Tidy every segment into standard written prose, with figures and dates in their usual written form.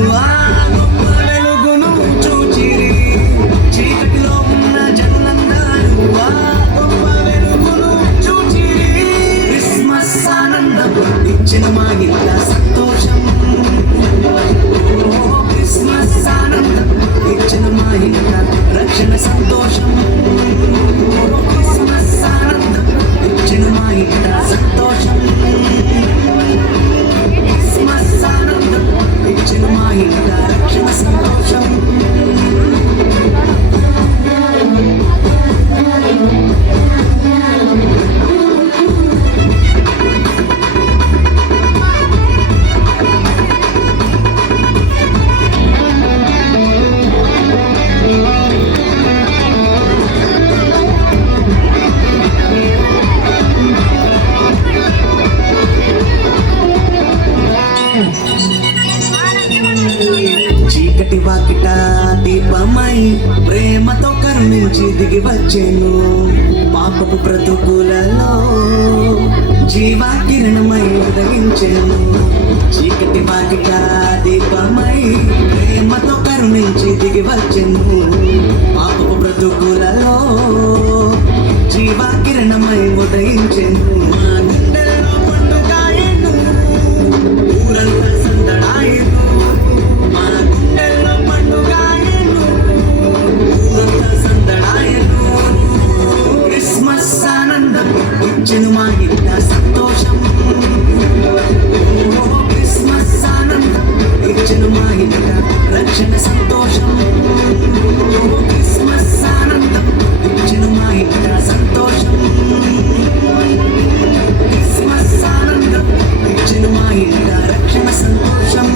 ఆ గొప్ప వెలుగును చూచిరి. చీకటిలో ఉన్న జనులందరూ ఆ గొప్ప వెలుగును చూచిరి. క్రిస్మస్ ఆనందం ఇచ్చిన మా ఇంట సంతోషం. క్రిస్మస్ ఆనందం ఇచ్చిన మా ఇంట రక్షణ సంతోషం. క్రిస్మస్ ఆనందం ఇచ్చిన మా ఇంట సంతోషం. క్రిస్మస్ ఆనందం ఇచ్చిన మా ఇంట రక్షణ సంతోషం. చీకటి వాకిట దీపమై ప్రేమతో కరుణించి దిగి వచ్చెను. పాపపు బ్రతుకులలో జీవాకిరణమై ఉదయించెను. చీకటి వాకిట దీపమై ప్రేమతో కరుణించి దిగి వచ్చెను. పాపపు బ్రతుకులలో జీవాకిరణమై ఉదయించెను. మా గుండెల్లో పండుగాయెను, ఊరంతా సందడాయెను. మా గుండెల్లో పండుగాయెను, ఊరంతా సందడాయెను. క్రిస్మస్ ఆనందం ఇచ్చెను మా ఇంట సంతోషం. క్రిస్మస్ ఆనందం ఇచ్చెను మా ఇంట రక్షణ సంతోషం. క్రిస్మస్ ఆనందం ఇచ్చెను మా ఇంట సంతోషం. క్రిస్మస్ ఆనందం ఇచ్చెను మా ఇంట రక్షణ సంతోషం.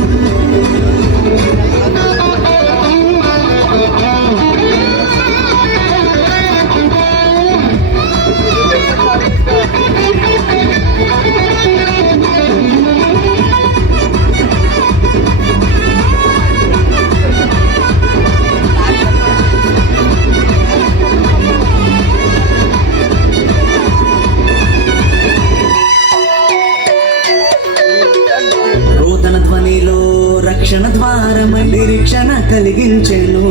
రోదన ధ్వనిలో రక్షణ ద్వారమై నిరీక్షణ కలిగించెను.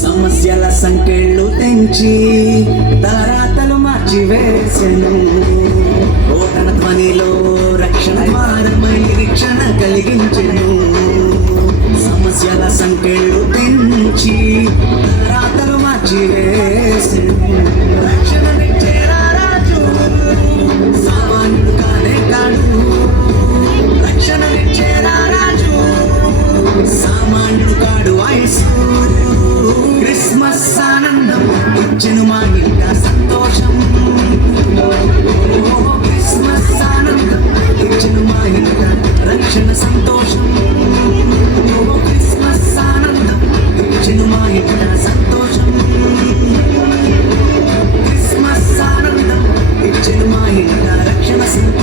సమస్యల సంకెళ్ళు తెంచి తలరాతలు మార్చివేసెను. రోదన ధ్వనిలో రక్షణ ద్వారమై నిరీక్షణ కలిగించెను. సమస్యల సంకెళ్ళు తెంచి తలరాతలు మార్చివేసెను. రక్షణనిచ్చే రాజు సామాన్యుడు కానే కాడు. రక్షణనిచ్చే రాజు సామాన్యుడు కాడు వయసు. క్రిస్మస్ ఆనందం ఇచ్చెను మా ఇంట సంతోషం. క్రిస్మస్ ఆనందం ఇచ్చెను మా ఇంట రక్షణ సంతోషం. క్రిస్మస్ ఆనందం ఇచ్చెను మా ఇంట సంతోషం. క్రిస్మస్ ఆనందం ఇచ్చెను మా ఇంట రక్షణ సంతోషం.